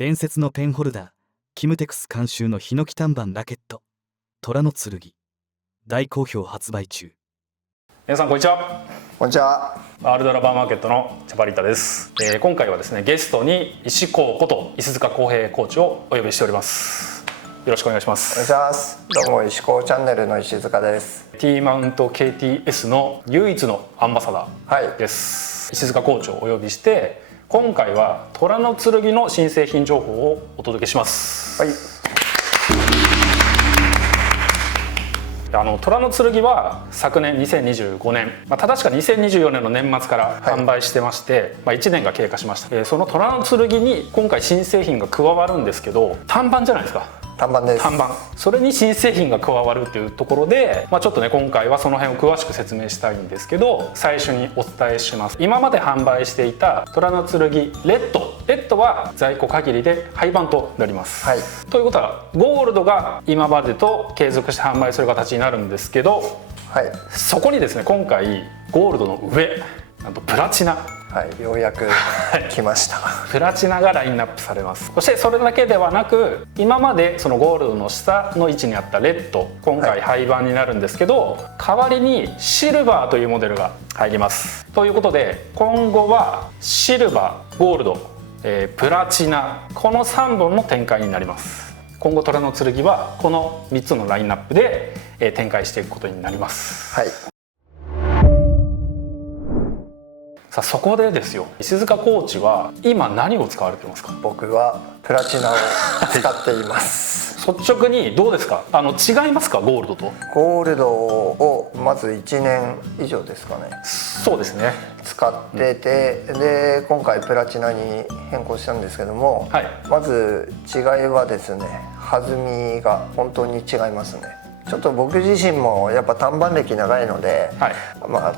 伝説のペンホルダー、キムテクス監修のヒノキ単板ラケット、虎の剣、大好評発売中。皆さんこんにちは。こんにちは。ワールドラバーマーケットのチャパリタです。今回はですね、ゲストに石高こと石塚康平コーチをお呼びしております。よろしくお願いします。お願いします。どうも石高チャンネルの石塚です。 T マウント KTS の唯一のアンバサダーです、石塚コーチをお呼びして、今回は虎の剣の新製品情報をお届けします。はい。虎の剣は昨年2025年、正しくは2024年の年末から販売してまして、1年が経過しました。その虎の剣に今回新製品が加わるんですけど、単板じゃないですか。単板です。単板、それに新製品が加わるっていうところで、ちょっとね、今回はその辺を詳しく説明したいんですけど、最初にお伝えします。今まで販売していた虎の剣レッドは在庫限りで廃盤となります、はい、ということはゴールドが今までと継続して販売する形になるんですけど、はい、そこにですね、今回ゴールドの上、なんとプラチナ、はい、ようやく来ました。プラチナがラインナップされます。そしてそれだけではなく、今までそのゴールドの下の位置にあったレッド、今回廃盤になるんですけど、代わりにシルバーというモデルが入ります。ということで、今後はシルバー、ゴールド、プラチナ、この3本の展開になります。今後虎の剣はこの3つのラインナップで展開していくことになります。はい。さあ、そこでですよ、石塚コーチは今何を使われてますか？僕はプラチナを使っています。率直にどうですか？違いますか？ゴールドと。ゴールドをまず1年以上ですかね。そうですね。使ってて、で今回プラチナに変更したんですけども、はい、まず違いはですね、弾みが本当に違いますね。ちょっと僕自身もやっぱ単板歴長いので、はい、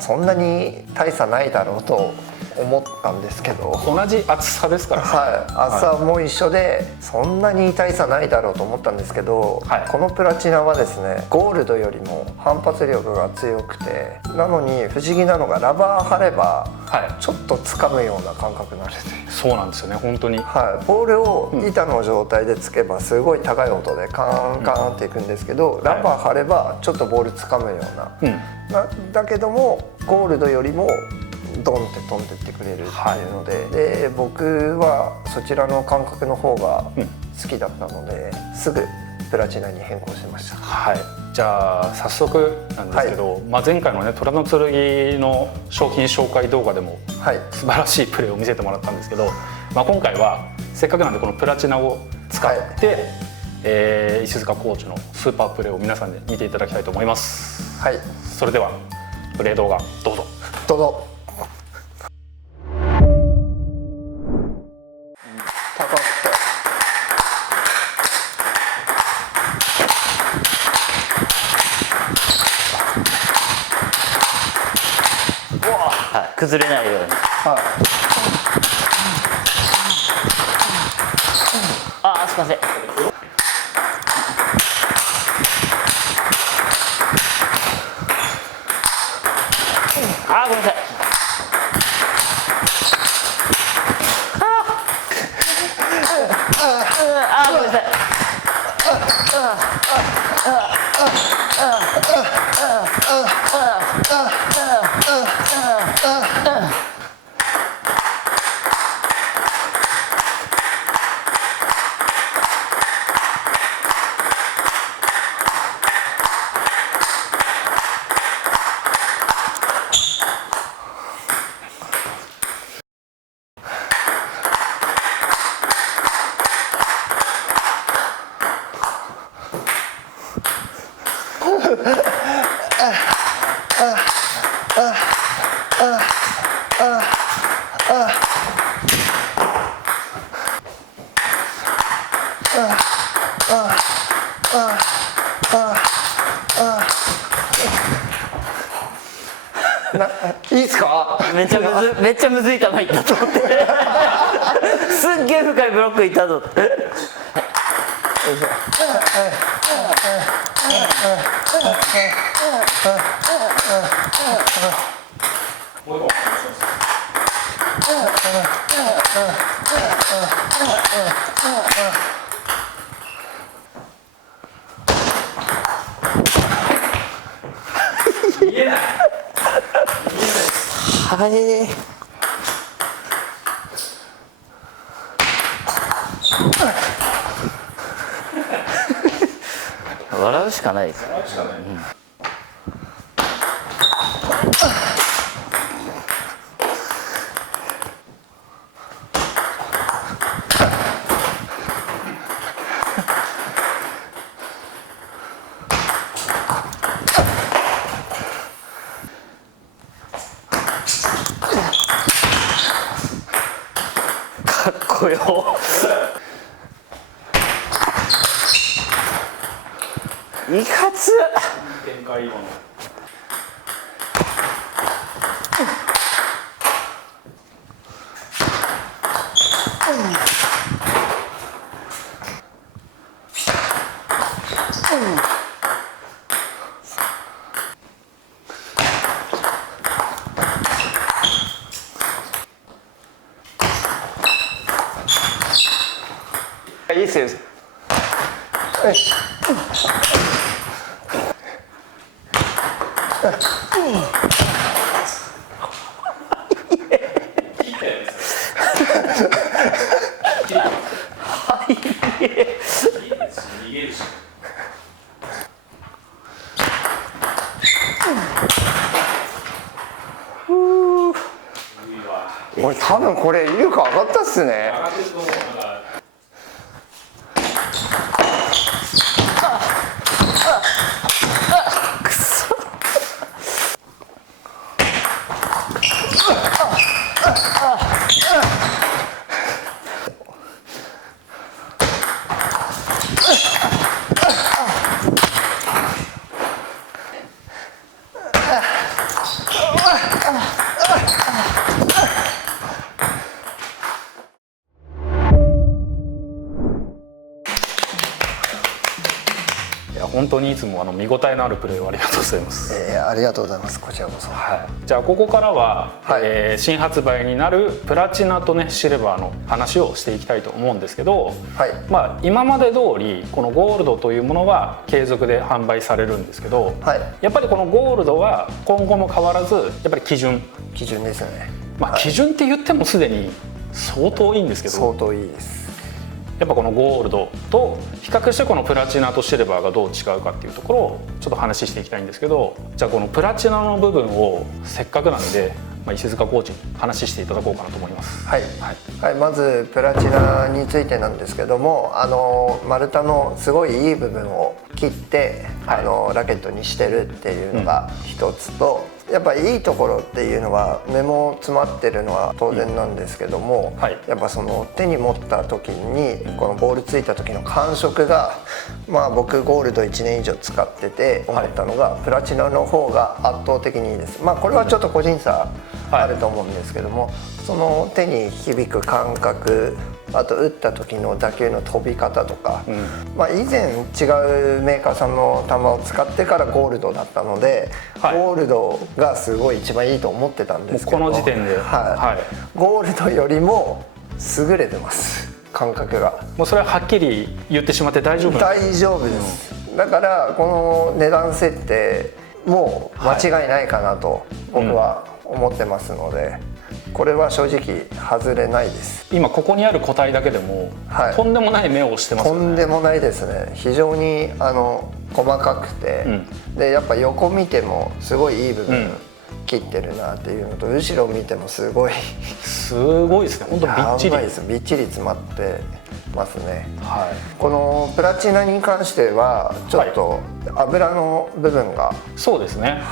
そんなに大差ないだろうと思ったんですけど、同じ厚さですからね。はい、厚さも一緒で、そんなに大差ないだろうと思ったんですけど、はい、このプラチナはですね、ゴールドよりも反発力が強くて、なのに不思議なのがラバー貼ればちょっと掴むような感覚になれて、そうなんですよね、本当に。はい、ボールを板の状態でつけばすごい高い音でカーンカーンっていくんですけど、ラバー貼ればちょっとボール掴むような、だけどもゴールドよりもドンって飛んでってくれるっていうので、で僕はそちらの感覚の方が好きだったので、すぐプラチナに変更しました。はい、じゃあ早速なんですけど、前回のね、虎の剣の商品紹介動画でも素晴らしいプレーを見せてもらったんですけど、今回はせっかくなんでこのプラチナを使って、石塚コーチのスーパープレーを皆さんで見ていただきたいと思います。はい、それではプレー動画どうぞ。どうぞ。高くて、はい、崩れないように。はい、あ、すいません。あ、ごめんなさい。あ、ごめんなさい。いいっすか？めっちゃむずい球いったと思ってすっげえ深いブロックいったぞって。もう一個。はい。笑うしかないです。かっこよ。いかつ。展開後のいいっすよ。俺多分これ威力上がったっすね。本当にいつも見応えのあるプレーをありがとうございます。ありがとうございます。こちらこそ。はい、じゃあここからは、新発売になるプラチナとねシルバーの話をしていきたいと思うんですけど、まあ、今まで通りこのゴールドというものは継続で販売されるんですけど、やっぱりこのゴールドは今後も変わらずやっぱり基準ですね。まあ、基準って言ってもすでに相当いいんですけど、相当いいです。やっぱこのゴールドと比較してこのプラチナとシルバーがどう違うかっていうところをちょっと話していきたいんですけど、じゃあこのプラチナの部分をせっかくなんで、石塚コーチに話していただこうかなと思います。まずプラチナについてなんですけども、丸太のすごいいい部分を切って、ラケットにしてるっていうのが一つと、やっぱいいところっていうのは目も詰まってるのは当然なんですけども、やっぱその手に持った時にこのボールついた時の感触が、まあ僕ゴールド1年以上使ってて思ったのが、プラチナの方が圧倒的にいいです。まあこれはちょっと個人差あると思うんですけども、その手に響く感覚、あと打った時の打球の飛び方とか、まあ以前違うメーカーさんの球を使ってからゴールドだったので、ゴールドがすごい一番いいと思ってたんですけど、この時点で、ゴールドよりも優れてます、感覚が。もうそれははっきり言ってしまって大丈夫です、だからこの値段設定もう間違いないかなと僕は思ってますので、これは正直外れないです。今ここにある個体だけでも、とんでもない目をしてますよね。とんでもないですね。非常に細かくて、でやっぱ横見てもすごいいい部分切ってるなっていうのと、後ろ見てもすごいすごいですね。本当びっちりびっちり詰まってますね。このプラチナに関してはちょっと油の部分が、そうですね、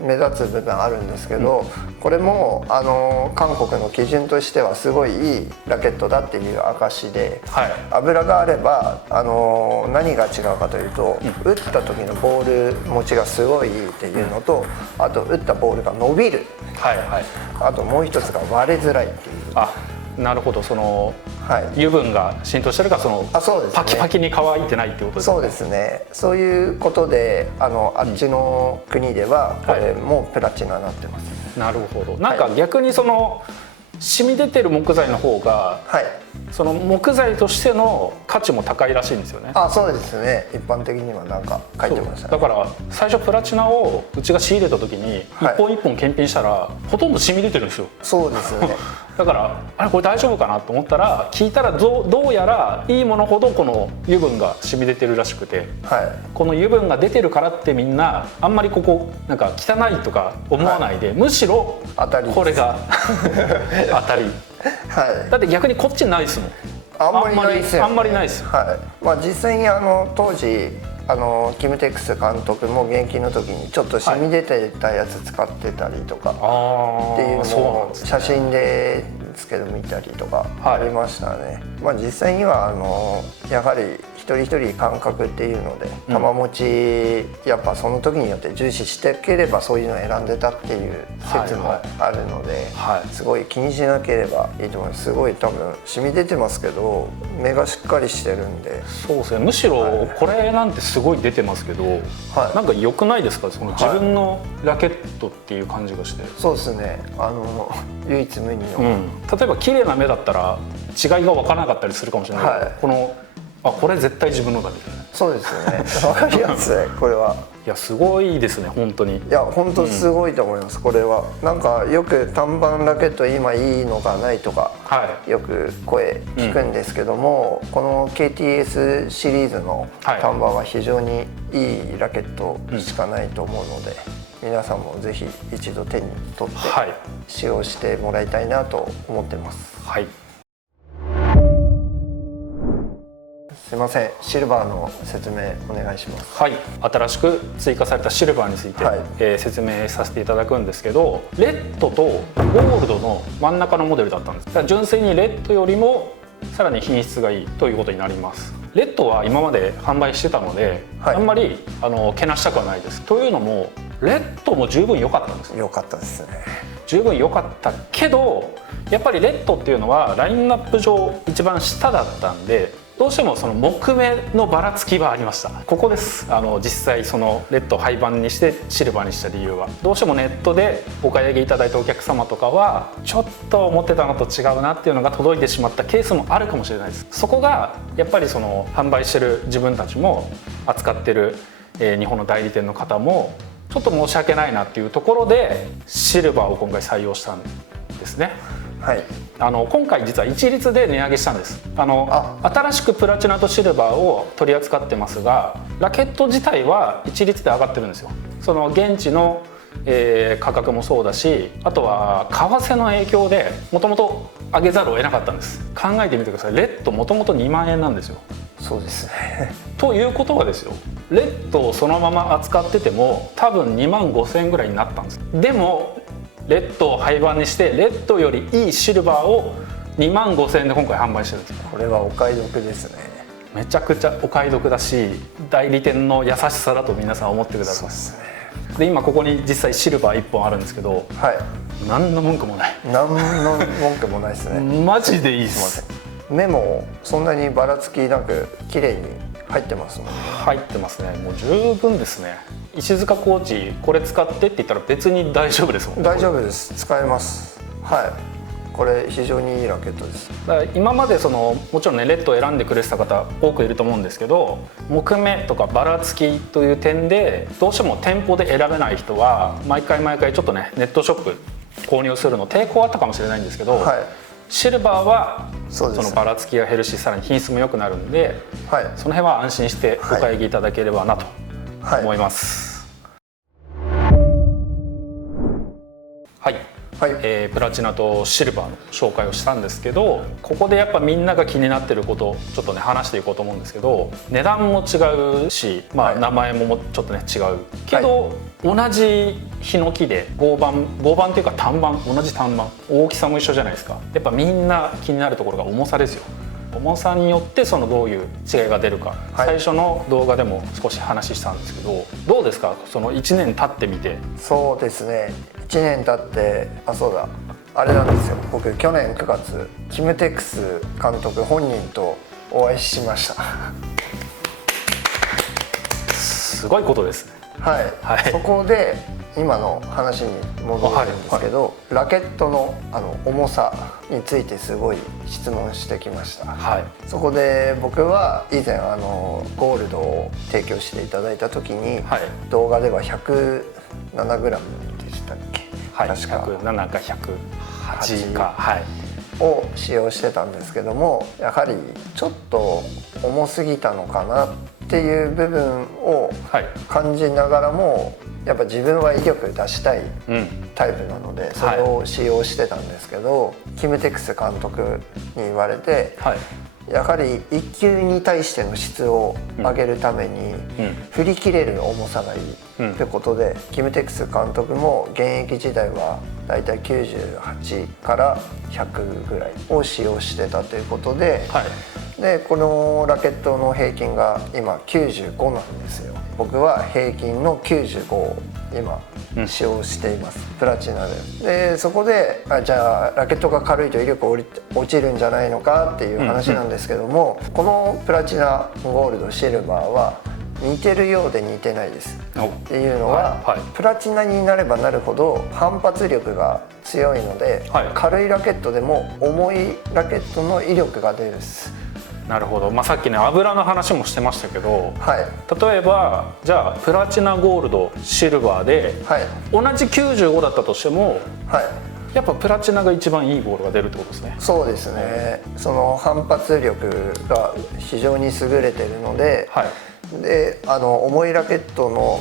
目立つ部分あるんですけど、これも韓国の基準としてはすごいいいラケットだっていう証で、油があれば何が違うかというと、打った時のボール持ちがすごいいいっていうのと、あと打ったボールが伸びる、あともう一つが割れづらいっていう。なるほど、その、油分が浸透してるか、そのパキパキに乾いてないっていうことですね。そうですね。そういうことであっちの国ではこれもプラチナになってます。なるほど。なんか逆にその染み出てる木材の方がはい。その木材としての価値も高いらしいんですよね。あ、そうですね。一般的にはなんか書いてましたね。だから最初プラチナをうちが仕入れた時に一はい本一本検品したらほとんど染み出てるんですよ。そうですね。だからあれこれ大丈夫かなと思ったら聞いたらどうやらいいものほどこの油分が染み出てるらしくて、はい。この油分が出てるからってみんなあんまりここなんか汚いとか思わないで、むしろ当たりですこれが当たりはい。だって逆にこっちないですもん。あんまりないですよね。あんまりないですよ。はい。まあ実際に当時キムテックス監督も現役の時にちょっと染み出てたやつ使ってたりとかっていうのそうなんをですね写真ですけど見たりとかはいありましたね。まあ実際にはやはり一人一人感覚っていうので玉持ちやっぱその時によって重視してければそういうのを選んでたっていう説もあるので、はいすごい気にしなければいいと思います。すごい多分染み出てますけど目がしっかりしてるんで。そうですね。むしろこれなんてすごい出てますけど、はいなんか良くないですか？その自分のラケットっていう感じがして。そうですね。唯一無二の、例えば綺麗な目だったら違いが分からなかったりするかもしれないけど、はいこれ絶対自分のだみたいな。そうですよね。わかりやすいこれは。いやすごいですね本当に。いや本当すごいと思います、これは。なんかよく単板ラケット今いいのがないとか、はいよく声聞くんですけども、この KTS シリーズの単板は非常にいいラケットしかないと思うので、皆さんもぜひ一度手に取ってはい使用してもらいたいなと思ってます。はい。すいません、シルバーの説明お願いします。はい、新しく追加されたシルバーについて、はい説明させていただくんですけど、レッドとゴールドの真ん中のモデルだったんです。だから純粋にレッドよりもさらに品質がいいということになります。レッドは今まで販売してたので、はいあんまりけなしたくはないです。というのもレッドも十分良かったんです。良かったですね。十分良かったけどやっぱりレッドっていうのはラインナップ上一番下だったんで、どうしてもその木目のばらつきはありました。ここです。実際そのレッドを廃盤にしてシルバーにした理由は、どうしてもネットでお買い上げいただいたお客様とかはちょっと思ってたのと違うなっていうのが届いてしまったケースもあるかもしれないです。そこがやっぱりその販売してる自分たちも扱ってる、日本の代理店の方もちょっと申し訳ないなっていうところでシルバーを今回採用したんですね。はい。今回実は一律で値上げしたんです。新しくプラチナとシルバーを取り扱ってますが、ラケット自体は一律で上がってるんですよ。その現地の、価格もそうだし、あとは為替の影響でもともと上げざるを得なかったんです。考えてみてください。レッドもともと2万円なんですよ。そうですね。ということはですよ、レッドをそのまま扱ってても多分2万5千円ぐらいになったんです。でもレッドを廃盤にしてレッドよりいいシルバーを2万5千円で今回販売してるんです。これはお買い得ですね。めちゃくちゃお買い得だし、代理店の優しさだと皆さん思ってください。そうですね。で今ここに実際シルバー1本あるんですけど、はい。何の文句もない。何の文句もないですね。マジでいいですいませす。ん。目もそんなにばらつきなく綺麗に入ってますもんね。入ってますね。もう十分ですね。石塚コーチこれ使ってって言ったら別に大丈夫ですもんね。大丈夫です。使えます。はい。これ非常にいいラケットです。だから今までもちろんねレッドを選んでくれてた方多くいると思うんですけど、木目とかばらつきという点でどうしても店舗で選べない人は毎回ちょっとねネットショップ購入するの抵抗あったかもしれないんですけど、はい。シルバーはそうですそのばらつきが減るし、さらに品質も良くなるんで、はい。その辺は安心してお買い上げいただければなとはい。思います。はい、プラチナとシルバーの紹介をしたんですけど、ここでやっぱみんなが気になってることをちょっとね話していこうと思うんですけど、値段も違うし、はい名前もちょっとね違うけど、同じヒノキで合板っていうか単板、同じ単板、大きさも一緒じゃないですか。やっぱみんな気になるところが重さですよ。重さによってどういう違いが出るか、はい、最初の動画でも少し話したんですけど、どうですか1年経ってみて。そうですね、1年経って、そうだ、あれなんですよ、僕去年9月キムテックス監督本人とお会いしました。すごいことですね。はいはいそこで今の話に戻るんですけど、ラケットの重さについてすごい質問してきました。はいそこで僕は以前ゴールドを提供していただいた時に、はい動画では 107g でしたっけ、はい、確か107か108か、はいを使用してたんですけども、やはりちょっと重すぎたのかなっていう部分をはい感じながらも、やっぱ自分は威力出したいうんタイプなのでそれを使用してたんですけど、キムテックス監督に言われて、はいやはり1球に対しての質を上げるために振り切れる重さがいいってことで、キムテックス監督も現役時代はだいたい98から100ぐらいを使用してたということで、はいでこのラケットの平均が今95なんですよ。僕は平均の95を今使用しています、プラチナで。そこでじゃあラケットが軽いと威力落ちるんじゃないのかっていう話なんですけども、このプラチナ、ゴールド、シルバーは似てるようで似てないです。おっていうのは、はいはいプラチナになればなるほど反発力が強いので、はい軽いラケットでも重いラケットの威力が出るです。なるほど、さっきね油の話もしてましたけど、はい例えばじゃあプラチナ、ゴールド、シルバーで、はい同じ95だったとしてもはいやっぱプラチナが一番いいボールが出るってことですね。そうですね。その反発力が非常に優れてるので、はいで重いラケットの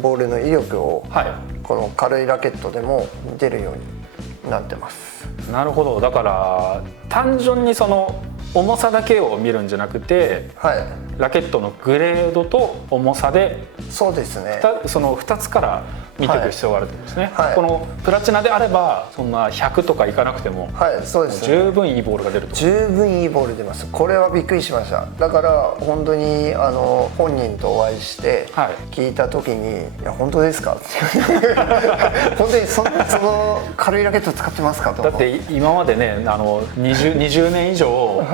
ボールの威力をはいこの軽いラケットでも出るようになってます。なるほど。だから単純にその重さだけを見るんじゃなくて、はいラケットのグレードと重さでそうですね。その2つから見ていく必要があるってことですね、はいこのプラチナであればそんな100とかいかなくても、はいそうですね。十分いいボールが出ると。十分いいボール出ます。これはびっくりしました。だから本当に本人とお会いしてはい聞いた時に「いや本当ですか?」本当にその軽いラケット使ってますかと。だって今までね20年以上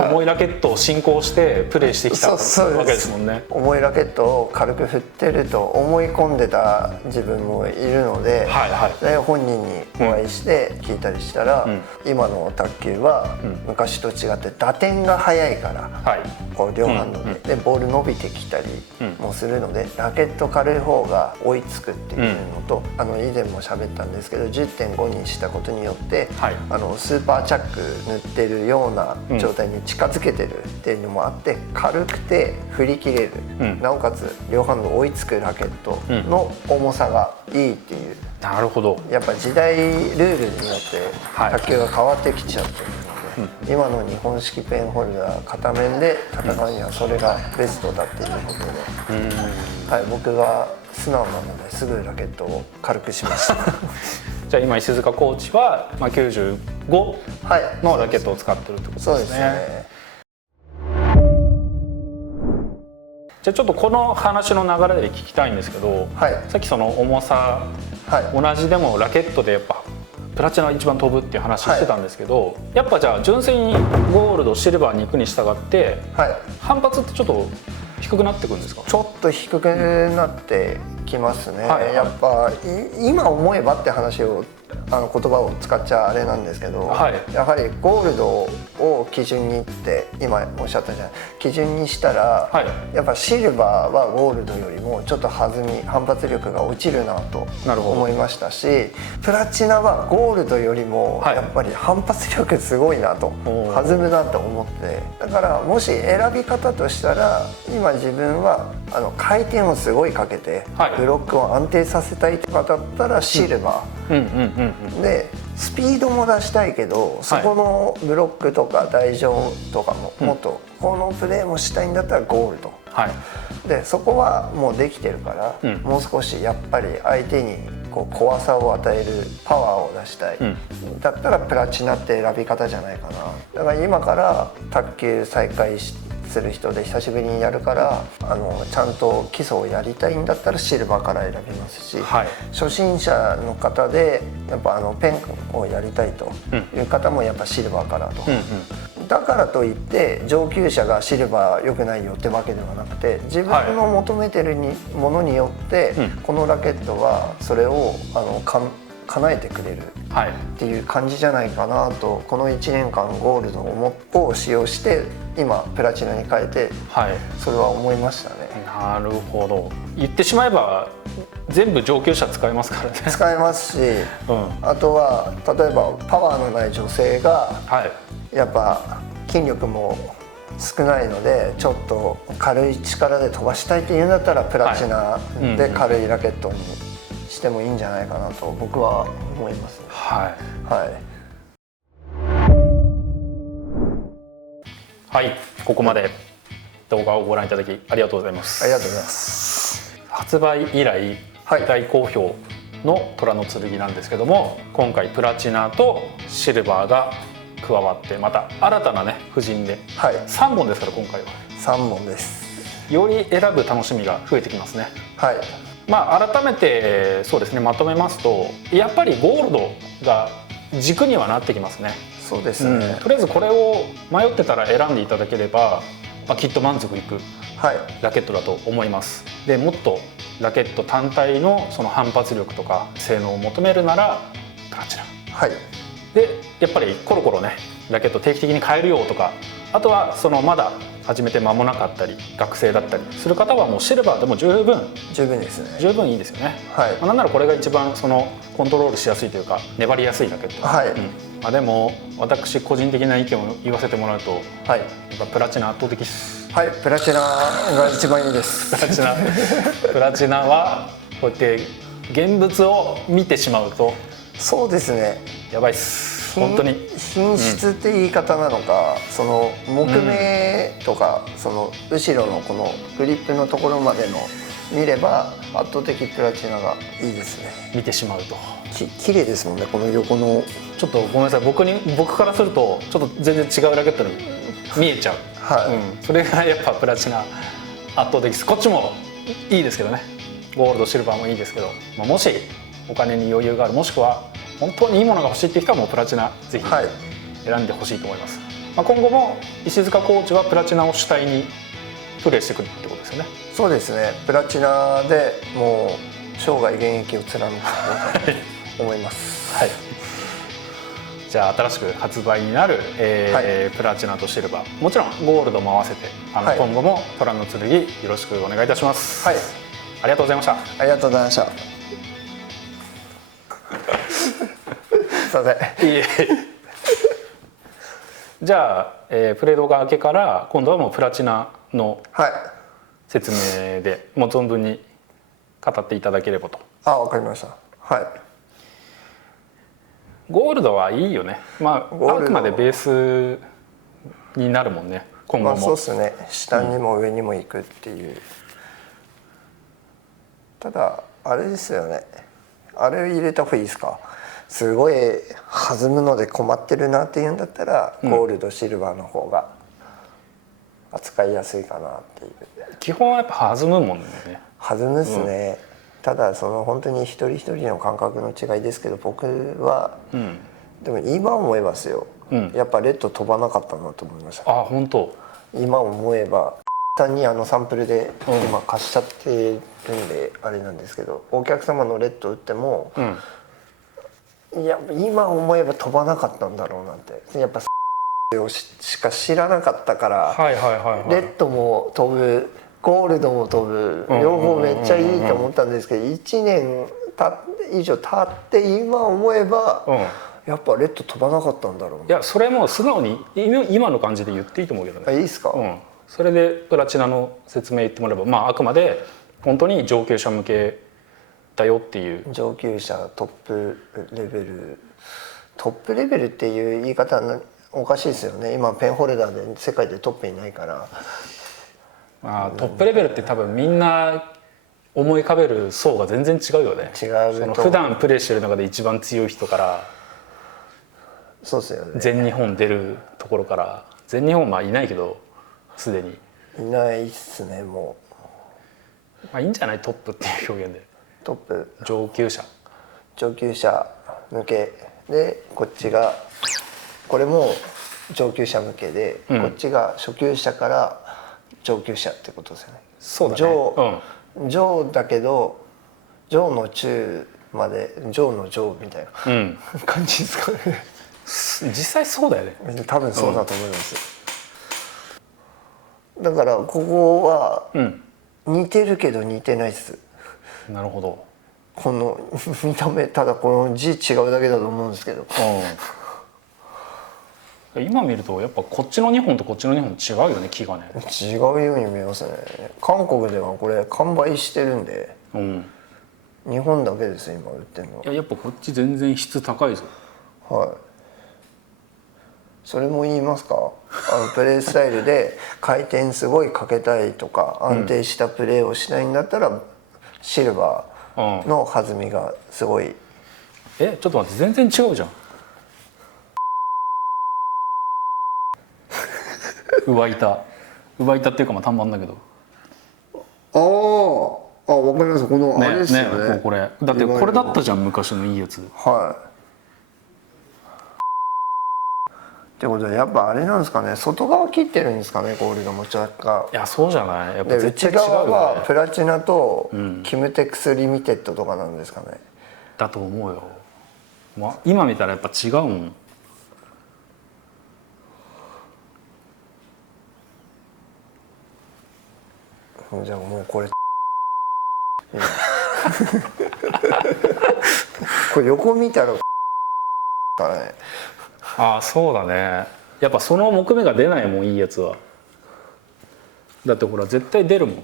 重いラケットを進行してプレーしてきたわけですもんね。重いラケットを軽く振ってると思い込んでた自分もいるので、はいはいで本人にお会いして聞いたりしたら、今の卓球は昔と違って打点が速いから、はいこう両ハンドで、ボール伸びてきたりもするので、ラケット軽い方が追いつくっていうのと、以前も喋ったんですけど 10.5 にしたことによって、はいスーパーチャック塗ってるような状態に近づけてるっていうのもあって、軽くて振り切れる、なおかつ両ハンド追いつくラケットの重さがいいっていう、なるほど。やっぱ時代ルールによってはい卓球が変わってきちゃってるので、今の日本式ペンホルダー片面で戦うにはそれがベストだっていうことで、はい、僕が素直なのですぐラケットを軽くしましたじゃあ今石塚コーチは、95はいのラケットを使ってるってことですね。そうですね。じゃあちょっとこの話の流れで聞きたいんですけど、はいさっきその重さ、はい同じでもラケットでやっぱプラチナが一番飛ぶっていう話してたんですけど、やっぱじゃあ純粋にゴールド、シルバーに行くに従ってはい反発ってちょっと低くなってくるんですか？ちょっと低くなってきますね、はいはいやっぱ今思えばって話を言葉を使っちゃあれなんですけど、はいやはりゴールドを基準にって今おっしゃったじゃない、基準にしたら、はいやっぱシルバーはゴールドよりもちょっと反発力が落ちるなとなるほど思いましたし、プラチナはゴールドよりもはいやっぱり反発力すごいなと、おー弾むなと思って、だからもし選び方としたら今自分は回転をすごいかけて、はいブロックを安定させたいとかだったらシルバー、でスピードも出したいけどそこのブロックとか台上とかももっとこのプレーもしたいんだったらゴールド、はいでそこはもうできてるから、もう少しやっぱり相手にこう怖さを与えるパワーを出したい、だったらプラチナって選び方じゃないかな。だから今から卓球再開する人で久しぶりにやるからちゃんと基礎をやりたいんだったらシルバーから選びますし、はい初心者の方でやっぱペンをやりたいという方もやっぱシルバーからと。だからといって上級者がシルバー良くないよってわけではなくて、自分の求めてるものによって、このラケットはそれを叶えてくれるっていう感じじゃないかなと、この1年間ゴールドを使用して今プラチナに変えて、それは思いましたね。なるほど。言ってしまえば全部上級者使えますからね。使えますし、あとは例えばパワーのない女性が、やっぱ筋力も少ないのでちょっと軽い力で飛ばしたいっていうんだったらプラチナで軽いラケットにしてもいいんじゃないかなと僕は思います。はい、ここまで動画をご覧いただきありがとうございます。ありがとうございます。発売以来、大好評の虎の剣なんですけども、今回プラチナとシルバーが加わってまた新たなね布陣で、3本ですから今回は3本です。より選ぶ楽しみが増えてきますね。改めてそうですね、まとめますとやっぱりゴールドが軸にはなってきますね。そうですね、とりあえずこれを迷ってたら選んでいただければ、きっと満足いくラケットだと思います。でもっとラケット単体のその反発力とか性能を求めるならプラチナ、でやっぱりコロコロねラケット定期的に変えるよとか、あとはそのまだ始めて間もなかったり学生だったりする方はもうシルバーでも十分ですね。十分いいですよね。なんならこれが一番そのコントロールしやすいというか粘りやすいラケット。でも私個人的な意見を言わせてもらうと、やっぱプラチナ圧倒的です。プラチナが一番いいです。プラチナはこうやって現物を見てしまうと、そうですね、やばいっす。本当に品質って言い方なのか、その木目とか、その後ろのこのグリップのところまでの見れば圧倒的プラチナがいいですね。見てしまうと綺麗ですもんね、この横の。ちょっとごめんなさい、僕からするとちょっと全然違うラケットに見えちゃう。それがやっぱプラチナ圧倒的です。こっちもいいですけどね、ゴールドシルバーもいいですけど、もしお金に余裕がある、もしくは本当にいいものが欲しいっていう人はもうプラチナぜひ選んでほしいと思います。今後も石塚コーチはプラチナを主体にプレーしていくってことですよね。そうですね、プラチナでもう生涯現役を貫くと思います。じゃあ新しく発売になる、プラチナとシルバー、もちろんゴールドも合わせて今後も虎の剣よろしくお願いいたします。ありがとうございました。ありがとうございました。すいません。いえ。じゃあ、プレー動画明けから今度はもうプラチナの説明でもう存分に語っていただければと。わかりました。ゴールドはいいよね。あくまでベースになるもんね、今後も。そうですね、下にも上にも行くっていう。ただあれですよね、あれ入れた方がいいですか。すごい弾むので困ってるなっていうんだったら、ゴールドシルバーの方が扱いやすいかなっていう。基本はやっぱ弾むもんね。弾むですね。ただその本当に一人一人の感覚の違いですけど、僕は、でも今思えばですよ、やっぱレッド飛ばなかったなと思いました。本当。今思えば単にサンプルで今貸しちゃってるんであれなんですけど、お客様のレッド打っても、いや今思えば飛ばなかったんだろうなって。やっぱしか知らなかったから、レッドも飛ぶゴールドも飛ぶ両方めっちゃいいと思ったんですけど、1年以上経って今思えば、やっぱレッド飛ばなかったんだろうな。いやそれも素直に今の感じで言っていいと思うけどね。いいですか。それでプラチナの説明言ってもらえば、あくまで本当に上級者向けだよっていう。上級者トップレベルっていう言い方はおかしいですよね。今ペンホルダーで世界でトップにないから。トップレベルって多分みんな思い浮かべる層が全然違うよね。違うと。普段プレーしてる中で一番強い人からそうですよね、全日本出るところから、全日本いないけどすでにいないっすね。もういいんじゃない、トップっていう表現で。トップ上級者向けで、こっちがこれも上級者向けで、うんこっちが初級者から上級者ってことですよね。そうだね。上だけど上の中まで上の上みたいなうん感じですかね。実際そうだよね。多分そうだと思いますよ。だからここはうん似てるけど似てないです。なるほど。この見た目ただこの字違うだけだと思うんですけど。今見るとやっぱこっちの2本とこっちの2本違うよね、木がね。違うように見えますね。韓国ではこれ完売してるんで、うん。日本だけです今売ってるのいや、やっぱこっち全然質高いぞ。はい。それも言いますか、プレースタイルで回転すごいかけたいとか安定したプレーをしたいんだったら、シルバーの弾みがすごい。ちょっと待って、全然違うじゃん。上板っていうかまあ単板だけどわかります。このあれですよね。これだってこれだったじゃん、昔のいいやつ。ってことはやっぱあれなんですかね、外側切ってるんですかね、ゴールドも若干。いや、そうじゃない、やっぱで絶対違内側うよね。はプラチナとキムテクスリミテッドとかなんですかね。だと思うよ、今見たらやっぱ違うもん。じゃあもうこれこれ横見たらかね。ああ、そうだね。やっぱその木目が出ないもん、いいやつは。だってほら絶対出るもん。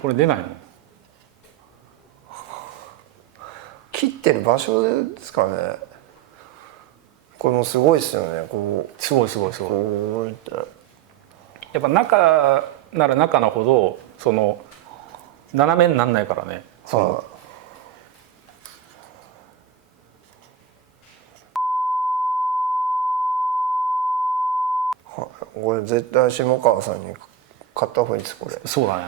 これ出ないもん。切ってる場所ですかね。これもすごいですよね。こうすごいすごいすごい。こうやってやっぱ中なら中のほどその斜めになんないからね。これ絶対下川さんに買った方がいいですこれ。そうだね。